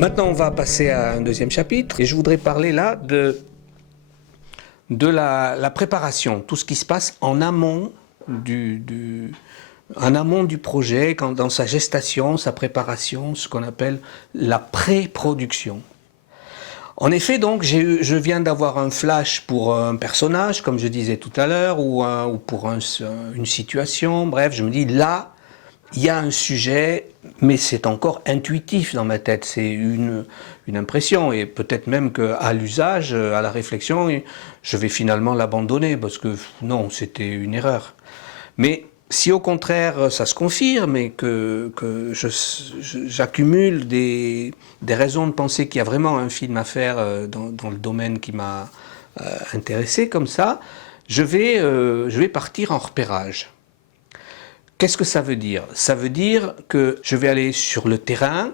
Maintenant, on va passer à un deuxième chapitre et je voudrais parler là de la préparation, tout ce qui se passe en amont en amont du projet, dans sa gestation, sa préparation, ce qu'on appelle la pré-production. En effet, donc, je viens d'avoir un flash pour un personnage, comme je disais tout à l'heure, ou pour une situation. Bref, je me dis, là, il y a un sujet, mais c'est encore intuitif dans ma tête. C'est une impression, et peut-être même qu'à l'usage, à la réflexion, je vais finalement l'abandonner, parce que non, c'était une erreur. Mais si au contraire ça se confirme et que j'accumule des raisons de penser qu'il y a vraiment un film à faire dans le domaine qui m'a intéressé comme ça, je vais partir en repérage. Qu'est-ce que ça veut dire? Ça veut dire que je vais aller sur le terrain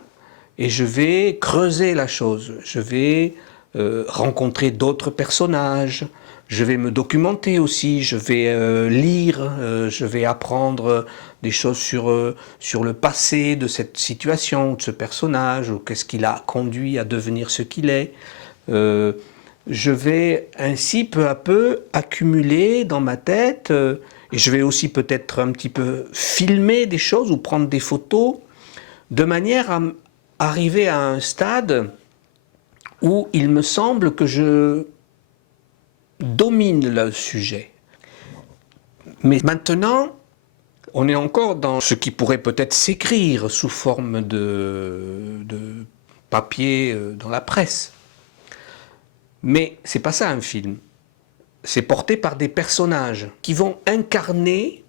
et je vais creuser la chose. Je vais rencontrer d'autres personnages, je vais me documenter aussi, je vais lire, je vais apprendre des choses sur le passé de cette situation, de ce personnage, ou qu'est-ce qui l'a conduit à devenir ce qu'il est. Je vais ainsi peu à peu accumuler dans ma tête, et je vais aussi peut-être un petit peu filmer des choses ou prendre des photos, de manière à arriver à un stade où il me semble que je domine le sujet. Mais maintenant, on est encore dans ce qui pourrait peut-être s'écrire sous forme de papier dans la presse. Mais c'est pas ça un film. C'est porté par des personnages qui vont incarner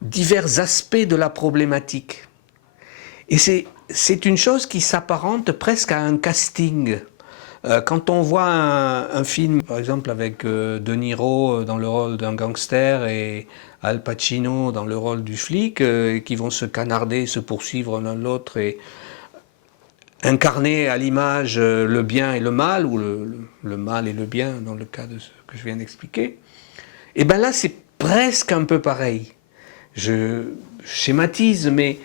divers aspects de la problématique. Et c'est une chose qui s'apparente presque à un casting. Quand on voit un film, par exemple avec De Niro dans le rôle d'un gangster et Al Pacino dans le rôle du flic, qui vont se canarder, se poursuivre l'un l'autre et incarner à l'image le bien et le mal, ou le mal et le bien dans le cas de ce que je viens d'expliquer, et bien là c'est presque un peu pareil. Je schématise, mais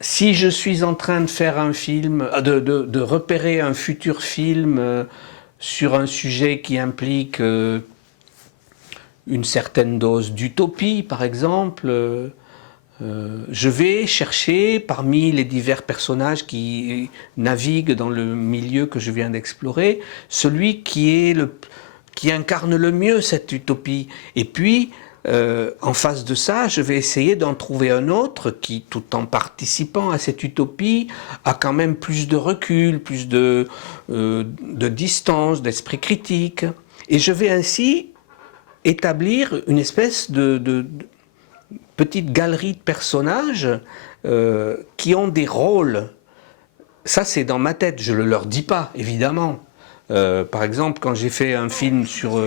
si je suis en train de faire un film, de repérer un futur film sur un sujet qui implique une certaine dose d'utopie, par exemple, je vais chercher parmi les divers personnages qui naviguent dans le milieu que je viens d'explorer, celui qui incarne le mieux cette utopie. Et puis, en face de ça, je vais essayer d'en trouver un autre qui, tout en participant à cette utopie, a quand même plus de recul, plus de distance, d'esprit critique. Et je vais ainsi établir une espèce de petite galerie de personnages qui ont des rôles. Ça, c'est dans ma tête, je ne le leur dis pas, évidemment. Par exemple, quand j'ai fait un film sur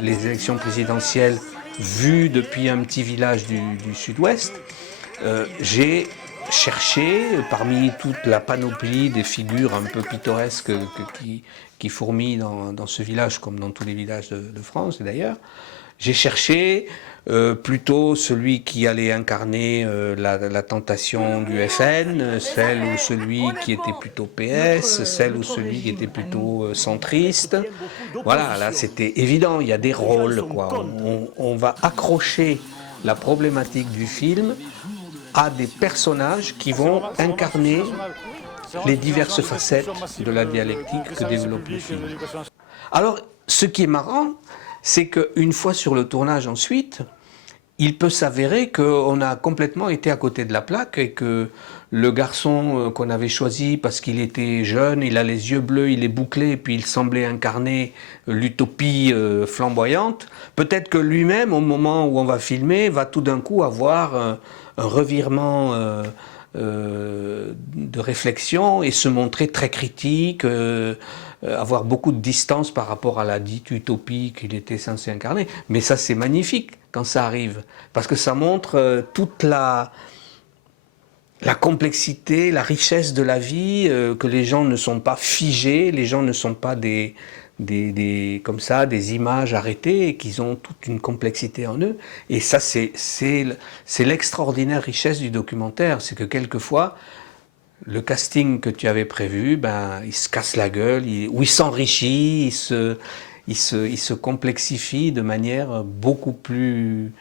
les élections présidentielles vues depuis un petit village du sud-ouest, j'ai cherché, parmi toute la panoplie des figures un peu pittoresques qui fourmillent dans ce village, comme dans tous les villages de France et d'ailleurs, j'ai cherché plutôt celui qui allait incarner la tentation du FN, celle ou celui qui était plutôt PS, celle ou celui qui était plutôt centriste. Voilà, là c'était évident, il y a des rôles, quoi. On va accrocher la problématique du film à des personnages qui vont incarner les diverses facettes de la dialectique que développe le film. Alors, ce qui est marrant, c'est qu'une fois sur le tournage ensuite, il peut s'avérer qu'on a complètement été à côté de la plaque et que le garçon qu'on avait choisi parce qu'il était jeune, il a les yeux bleus, il est bouclé et puis il semblait incarner l'utopie flamboyante, peut-être que lui-même, au moment où on va filmer, va tout d'un coup avoir un revirement de réflexion et se montrer très critique, avoir beaucoup de distance par rapport à la dite utopie qu'il était censé incarner. Mais ça, c'est magnifique quand ça arrive, parce que ça montre toute la complexité, la richesse de la vie, que les gens ne sont pas figés, les gens ne sont pas comme ça, des images arrêtées, et qu'ils ont toute une complexité en eux. Et ça, c'est l'extraordinaire richesse du documentaire, c'est que quelquefois, le casting que tu avais prévu, ben, il se casse la gueule, ou il s'enrichit, il se complexifie de manière beaucoup plus...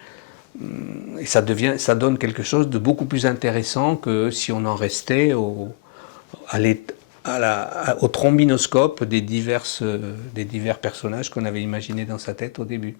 Et ça donne quelque chose de beaucoup plus intéressant que si on en restait au trombinoscope des divers personnages qu'on avait imaginés dans sa tête au début.